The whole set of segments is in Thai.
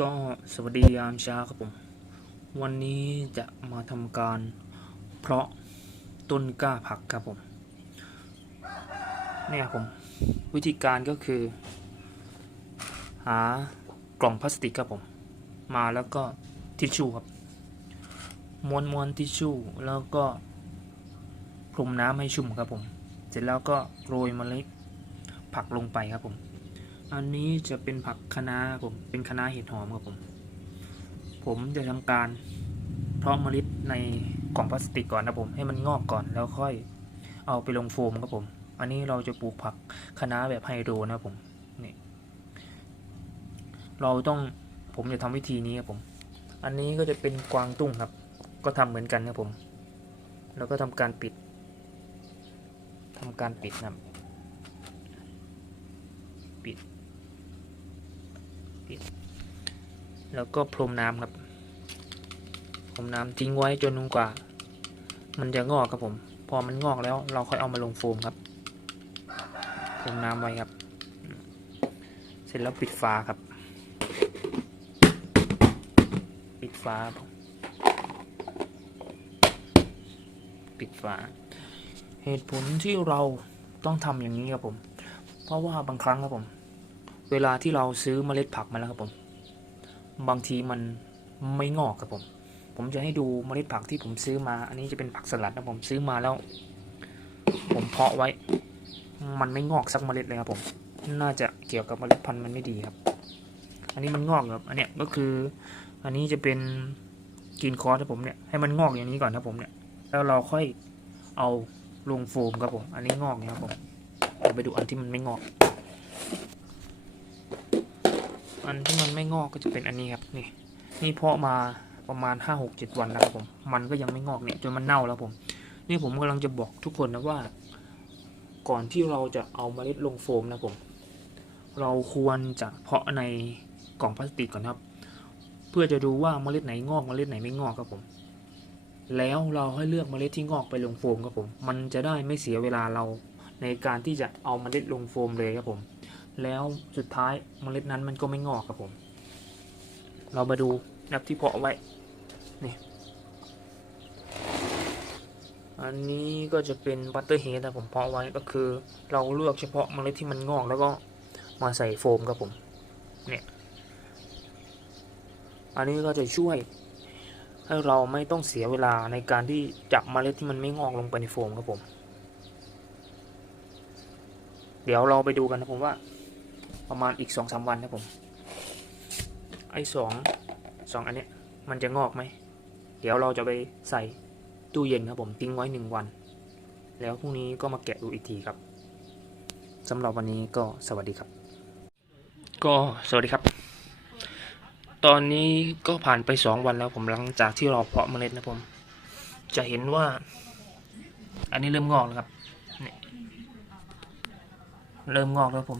ก็สวัสดียามเช้าครับผม วันนี้จะมาทำการเพาะต้นกล้าผักครับผมเนี่ยผม วิธีการก็คือ หากล่องพลาสติกครับผม มาแล้วก็ทิชชู่ครับม้วนม้วนทิชชู่แล้วก็คลุมน้ำให้ชุ่มครับผม เสร็จแล้วก็โรยเมล็ดผักลงไปครับผม อันนี้จะเป็นผักคะน้าผม เป็นคะน้าเห็ดหอมครับผม ผมจะทำการเพาะเมล็ดในกล่องพลาสติกก่อนนะผม ให้มันงอกก่อนแล้วค่อยเอาไปลงโฟมครับผม อันนี้เราจะปลูกผักคะน้าแบบไฮโดรนะผมนี่เราต้องผมจะทำวิธีนี้ครับผม อันนี้ก็จะเป็นกวางตุ้งครับ ก็ทำเหมือนกันครับผม แล้วก็ทำการปิดทำการปิดนะปิด ปิด แล้วก็พรมน้ำครับพรมน้ำทิ้งไว้จนกว่า มันจะงอกครับผม พอมันงอกแล้วเราค่อยเอามาลงโฟมครับพรมน้ำไว้ครับ เสร็จแล้วปิดฝาครับ ปิดฝาครับปิดฝา เหตุผลที่เราต้องทำอย่างนี้ครับผม เพราะว่าบางครั้งครับผม เวลาที่เราซื้อเมล็ดผักมาแล้วครับผม บางทีมันไม่งอกครับผม ผมจะให้ดูเมล็ดผักที่ผมซื้อมา อันนี้จะเป็นผักสลัดนะผมซื้อมาแล้ว ผมเพาะไว้ มันไม่งอกสักเมล็ดเลยครับผม น่าจะเกี่ยวกับเมล็ดพันธุ์มันไม่ดีครับ อันนี้มันงอกครับ อันเนี้ยก็คือ อันนี้จะเป็นกินคอร์สครับผมเนี่ยให้มันงอกอย่างนี้ก่อนครับผมเนี่ย แล้วเราค่อยเอาลงโฟมครับผม อันนี้งอกเนี่ยครับผมเราไปดูอันที่มันไม่งอก อันที่มันไม่งอกก็จะเป็นอันนี้ครับนี่นี่เพาะมาประมาณห้าหกเจ็ดวันแล้วครับผมมันก็ยังไม่งอกเนี่ยจนมันเน่าแล้วผม นี่ผมกำลังจะบอกทุกคนนะว่า ก่อนที่เราจะเอาเมล็ดลงโฟมนะผม เราควรจะเพาะในกล่องพลาสติกก่อนครับ เพื่อจะดูว่าเมล็ดไหนงอกเมล็ดไหนไม่งอกครับผม แล้วเราให้เลือกเมล็ดที่งอกไปลงโฟมครับผม มันจะได้ไม่เสียเวลาเราในการที่จะเอาเมล็ดลงโฟมเลยครับผม แล้วสุดท้ายเมล็ดนั้นมันก็ไม่งอกครับผม เรามาดูนับที่เพาะไว้ นี่ อันนี้ก็จะเป็นบัตเตอร์เฮดนะผมเพาะไว้ก็คือ เราเลือกเฉพาะเมล็ดที่มันงอกแล้วก็มาใส่โฟมครับผม เนี่ย อันนี้ก็จะช่วยให้เราไม่ต้องเสียเวลาในการที่จับเมล็ดที่มันไม่งอกลงไปในโฟมครับผม เดี๋ยวเราไปดูกันนะผมว่า ประมาณอีกสองสามวันนะผม ไอ้สองสองอันเนี้ยมันจะงอกไหม เดี๋ยวเราจะไปใส่ตู้เย็นครับผมทิ้งไว้หนึ่งวัน แล้วพรุ่งนี้ก็มาแกะดูอีกทีครับสำหรับวันนี้ก็สวัสดีครับ ก็สวัสดีครับ ตอนนี้ก็ผ่านไปสองวันแล้วผมหลังจากที่เราเพาะเมล็ดนะผม จะเห็นว่า อันนี้เริ่มงอกแล้วครับเริ่มงอกแล้วผม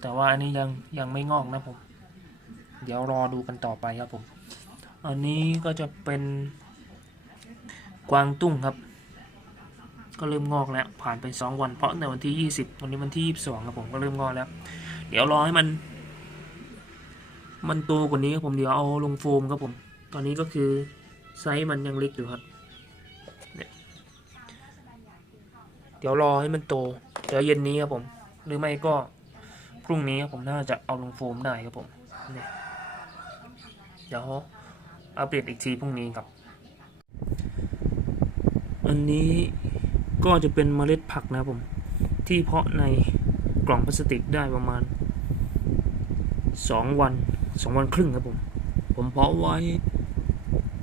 แต่ว่าอันนี้ยังยังไม่งอกนะผม เดี๋ยวรอดูกันต่อไปครับผม อันนี้ก็จะเป็นกวางตุ้งครับ ก็เริ่มงอกแล้ว ผ่านไปสองวันเพราะในวันที่ยี่สิบวันนี้วันที่ยี่สิบสองครับผมก็เริ่มงอกแล้ว เดี๋ยวรอให้มัน มันโตกว่านี้ครับผมเดี๋ยวเอาลงโฟมครับผม ตอนนี้ก็คือไซส์มันยังเล็กอยู่ครับเนี่ยเดี๋ยวรอให้มันโต เดี๋ยวเย็นนี้ครับผม หรือไม่ก็ พรุ่งนี้ครับผมน่าจะเอาลงโฟมได้ครับผมเนี่ยเดี๋ยวอัปเดตอีกทีพรุ่งนี้ครับ อันนี้ก็จะเป็นเมล็ดผักนะผม ที่เพาะในกล่องพลาสติกได้ประมาณสองวันสองวันครึ่งครับผม ผมเพาะไว้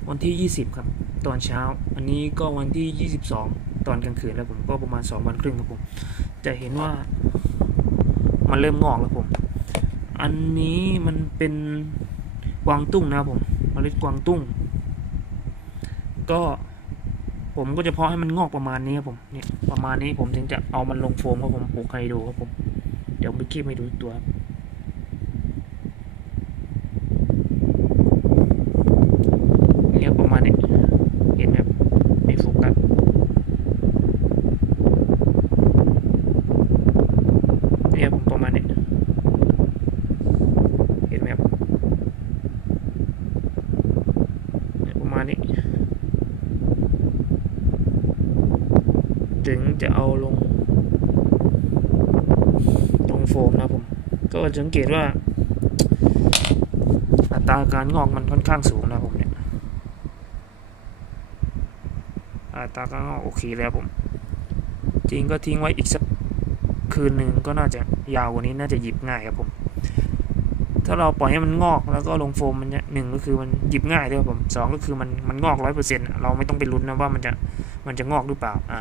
วันที่ 20 ครับ ตอนเช้า อันนี้ก็วันที่ 22 ตอนกลางคืนแล้วผมก็ประมาณ 2 วันครึ่งครับผม จะเห็นว่า มันเริ่มงอกแล้วผม อันนี้มันเป็นกวางตุ้งนะครับผมเมล็ดกวางตุ้ง ก็ผมก็จะเพาะให้มันงอกประมาณนี้ครับผมเนี่ยประมาณนี้ผมถึงจะเอามันลงโฟมครับผมปลูกไฮโดรครับผม เดี๋ยวไปคีบให้ดูตัวครับ เนี่ยประมาณเนี้ยเห็นไหมครับไม่โฟกัสเนี่ยประมาณเนี้ยเห็นไหมครับ ถึงจะเอาลง ลงโฟมนะผม ก็สังเกตว่า อัตราการงอกมันค่อนข้างสูงนะผมเนี่ย อัตราการงอกโอเคแล้วผม จริงก็ทิ้งไว้อีกสักคืนหนึ่งก็น่าจะยาวกว่านี้น่าจะหยิบง่ายครับผม ถ้าเราปล่อยให้มันงอกแล้วก็ลงโฟมมันเนี่ยหนึ่งก็คือมันหยิบง่ายด้วยครับผมสองก็คือมันมันงอกร้อยเปอร์เซ็นต์เราไม่ต้องไปลุ้นนะว่ามันจะมันจะงอกหรือเปล่า อ่า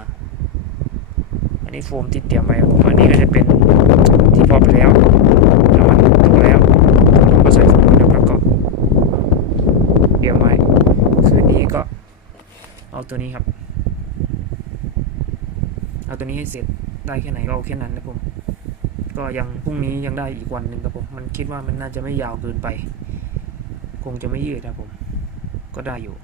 นนี้โฟมที่เตรียมไว้ครับผมอันนี้ก็จะเป็นที่พอไปแล้วแล้วมันถูกแล้วเราก็ใส่โฟมแล้วก็เตรียมไว้คืนนี้ก็เอาตัวนี้ครับ เอาตัวนี้ให้เสร็จได้แค่ไหนก็เอาแค่นั้นนะผมก็ยังพรุ่งนี้ยังได้อีกวันหนึ่งครับผม มันคิดว่ามันน่าจะไม่ยาวเกินไป คงจะไม่ยืดนะผม ก็ได้อยู่